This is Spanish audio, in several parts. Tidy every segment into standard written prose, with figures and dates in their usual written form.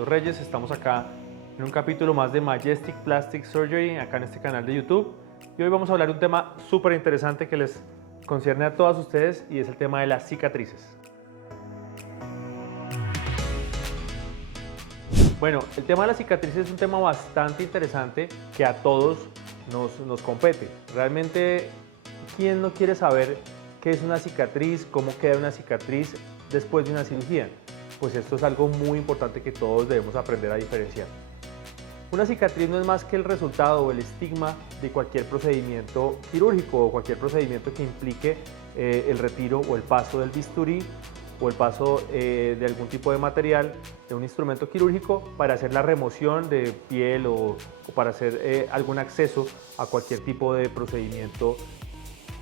Fernando Reyes, estamos acá en un capítulo más de Majestic Plastic Surgery, acá en este canal de YouTube. Y hoy vamos a hablar de un tema súper interesante que les concierne a todas ustedes y es el tema de las cicatrices. Bueno, el tema de las cicatrices es un tema bastante interesante que a todos nos compete. Realmente, ¿quién no quiere saber qué es una cicatriz, cómo queda una cicatriz después de una cirugía? Pues esto es algo muy importante que todos debemos aprender a diferenciar. Una cicatriz no es más que el resultado o el estigma de cualquier procedimiento quirúrgico o cualquier procedimiento que implique el retiro o el paso del bisturí o el paso de algún tipo de material, de un instrumento quirúrgico para hacer la remoción de piel o para hacer algún acceso a cualquier tipo de procedimiento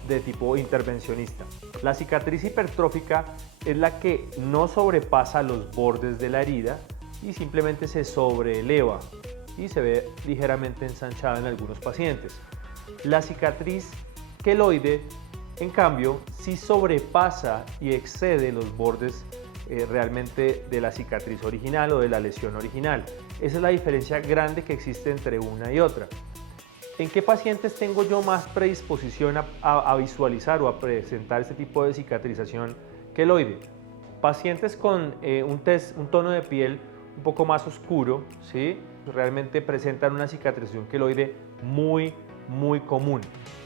de tipo intervencionista. La cicatriz hipertrófica es la que no sobrepasa los bordes de la herida y simplemente se sobreeleva y se ve ligeramente ensanchada en algunos pacientes. La cicatriz queloide, en cambio, sí sobrepasa y excede los bordes realmente de la cicatriz original o de la lesión original. Esa es la diferencia grande que existe entre una y otra. ¿En qué pacientes tengo yo más predisposición a visualizar o a presentar este tipo de cicatrización queloide? Pacientes con un tono de piel un poco más oscuro, ¿sí? Realmente presentan una cicatrización queloide muy común.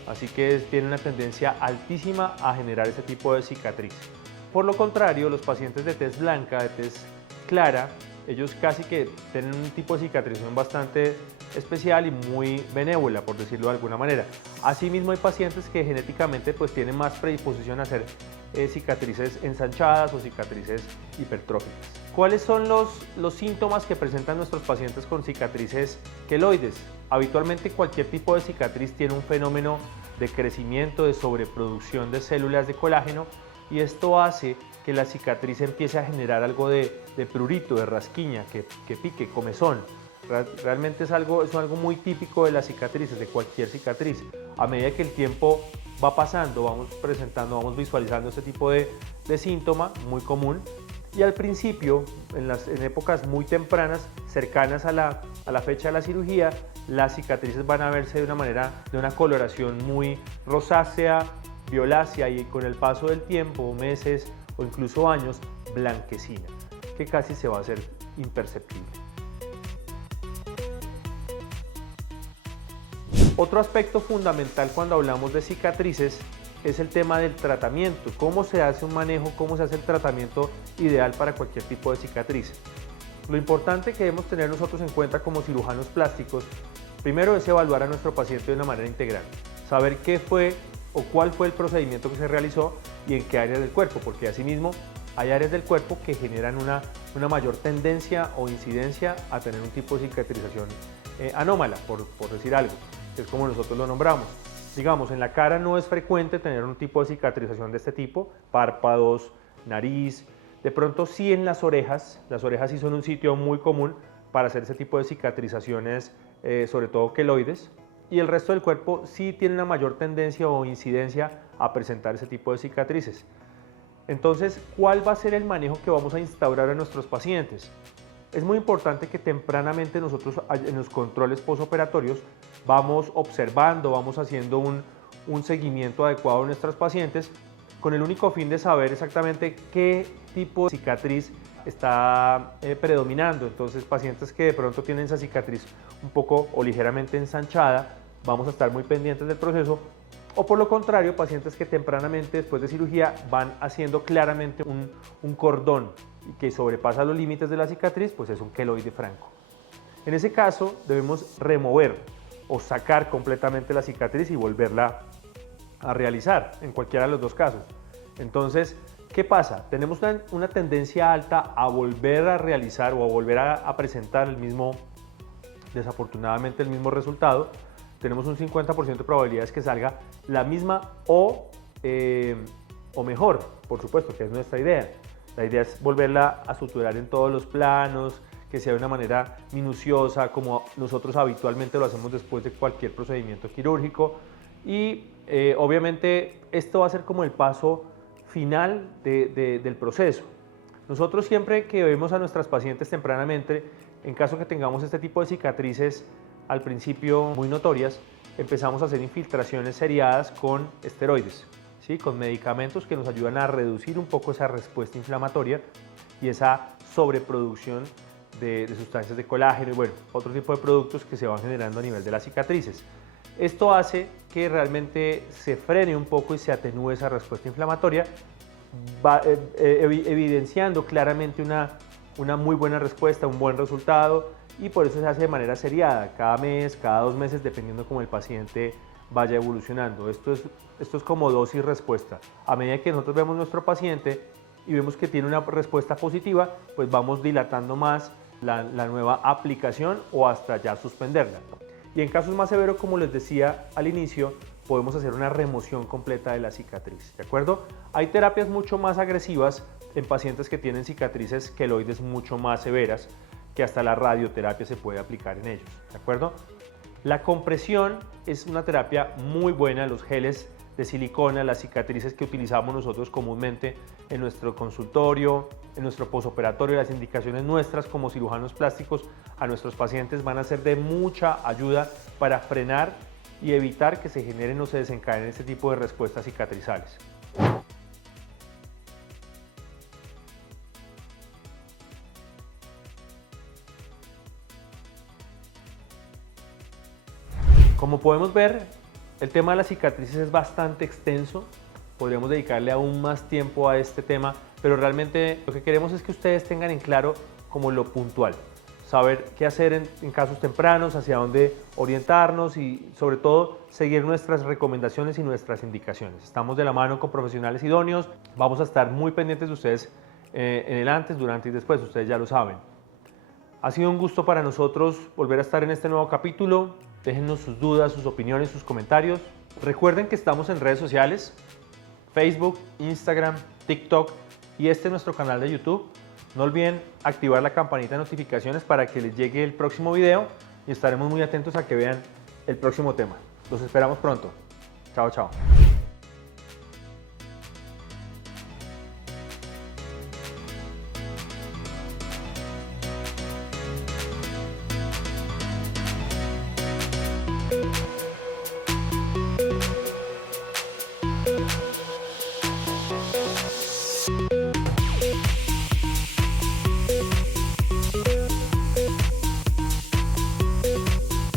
Así que tienen una tendencia altísima a generar ese tipo de cicatriz. Por lo contrario, los pacientes de tez blanca, de tez clara, ellos casi que tienen un tipo de cicatrización bastante especial y muy benévola, por decirlo de alguna manera. Asimismo, hay pacientes que genéticamente pues tienen más predisposición a hacer cicatrices ensanchadas o cicatrices hipertróficas. ¿Cuáles son los síntomas que presentan nuestros pacientes con cicatrices queloides? Habitualmente cualquier tipo de cicatriz tiene un fenómeno de crecimiento, de sobreproducción de células de colágeno y esto hace que la cicatriz empiece a generar algo de prurito, de rasquiña, que pique, comezón. Realmente es algo muy típico de las cicatrices, de cualquier cicatriz. A medida que el tiempo va pasando, vamos visualizando este tipo de síntoma muy común. Y al principio, en épocas muy tempranas, cercanas a la fecha de la cirugía, las cicatrices van a verse de una coloración muy rosácea, violácea y con el paso del tiempo, meses o incluso años, blanquecina, que casi se va a hacer imperceptible. Otro aspecto fundamental cuando hablamos de cicatrices es el tema del tratamiento, cómo se hace un manejo, cómo se hace el tratamiento ideal para cualquier tipo de cicatriz. Lo importante que debemos tener nosotros en cuenta como cirujanos plásticos, primero es evaluar a nuestro paciente de una manera integral, saber qué fue o cuál fue el procedimiento que se realizó y en qué áreas del cuerpo, porque asimismo hay áreas del cuerpo que generan una mayor tendencia o incidencia a tener un tipo de cicatrización anómala, por decir algo, que es como nosotros lo nombramos. Digamos, en la cara no es frecuente tener un tipo de cicatrización de este tipo, párpados, nariz, de pronto sí en las orejas sí son un sitio muy común para hacer ese tipo de cicatrizaciones, sobre todo queloides, y el resto del cuerpo sí tiene una mayor tendencia o incidencia a presentar ese tipo de cicatrices. Entonces, ¿cuál va a ser el manejo que vamos a instaurar a nuestros pacientes? Es muy importante que tempranamente nosotros en los controles postoperatorios vamos observando, vamos haciendo un seguimiento adecuado a nuestros pacientes con el único fin de saber exactamente qué tipo de cicatriz está predominando. Entonces, pacientes que de pronto tienen esa cicatriz un poco o ligeramente ensanchada, vamos a estar muy pendientes del proceso. O por lo contrario, pacientes que tempranamente después de cirugía van haciendo claramente un cordón y que sobrepasa los límites de la cicatriz, pues es un queloide franco. En ese caso debemos remover o sacar completamente la cicatriz y volverla a realizar en cualquiera de los dos casos. Entonces, ¿qué pasa? Tenemos una tendencia alta a volver a realizar o a volver a presentar desafortunadamente el mismo resultado. Tenemos un 50% de probabilidades que salga la misma o mejor, por supuesto, que es nuestra idea. La idea es volverla a suturar en todos los planos, que sea de una manera minuciosa, como nosotros habitualmente lo hacemos después de cualquier procedimiento quirúrgico. Y obviamente esto va a ser como el paso final del proceso. Nosotros siempre que vemos a nuestras pacientes tempranamente, en caso que tengamos este tipo de cicatrices al principio muy notorias, empezamos a hacer infiltraciones seriadas con esteroides, ¿sí? Con medicamentos que nos ayudan a reducir un poco esa respuesta inflamatoria y esa sobreproducción de sustancias de colágeno y bueno, otro tipo de productos que se van generando a nivel de las cicatrices. Esto hace que realmente se frene un poco y se atenúe esa respuesta inflamatoria, evidenciando claramente una muy buena respuesta, un buen resultado, y por eso se hace de manera seriada, cada mes, cada 2 meses, dependiendo cómo el paciente vaya evolucionando. Esto es como dosis respuesta. A medida que nosotros vemos nuestro paciente y vemos que tiene una respuesta positiva, pues vamos dilatando más la nueva aplicación o hasta ya suspenderla. Y en casos más severos, como les decía al inicio, podemos hacer una remoción completa de la cicatriz, ¿de acuerdo? Hay terapias mucho más agresivas en pacientes que tienen cicatrices queloides mucho más severas, que hasta la radioterapia se puede aplicar en ellos, ¿de acuerdo? La compresión es una terapia muy buena, los geles de silicona, las cicatrices que utilizamos nosotros comúnmente en nuestro consultorio, en nuestro posoperatorio, las indicaciones nuestras como cirujanos plásticos a nuestros pacientes van a ser de mucha ayuda para frenar y evitar que se generen o se desencadenen este tipo de respuestas cicatrizales. Como podemos ver, el tema de las cicatrices es bastante extenso, podríamos dedicarle aún más tiempo a este tema, pero realmente lo que queremos es que ustedes tengan en claro como lo puntual, saber qué hacer en casos tempranos, hacia dónde orientarnos y sobre todo seguir nuestras recomendaciones y nuestras indicaciones. Estamos de la mano con profesionales idóneos, vamos a estar muy pendientes de ustedes en el antes, durante y después, ustedes ya lo saben. Ha sido un gusto para nosotros volver a estar en este nuevo capítulo. Déjennos sus dudas, sus opiniones, sus comentarios. Recuerden que estamos en redes sociales, Facebook, Instagram, TikTok y este es nuestro canal de YouTube. No olviden activar la campanita de notificaciones para que les llegue el próximo video y estaremos muy atentos a que vean el próximo tema. Los esperamos pronto. Chao, chao.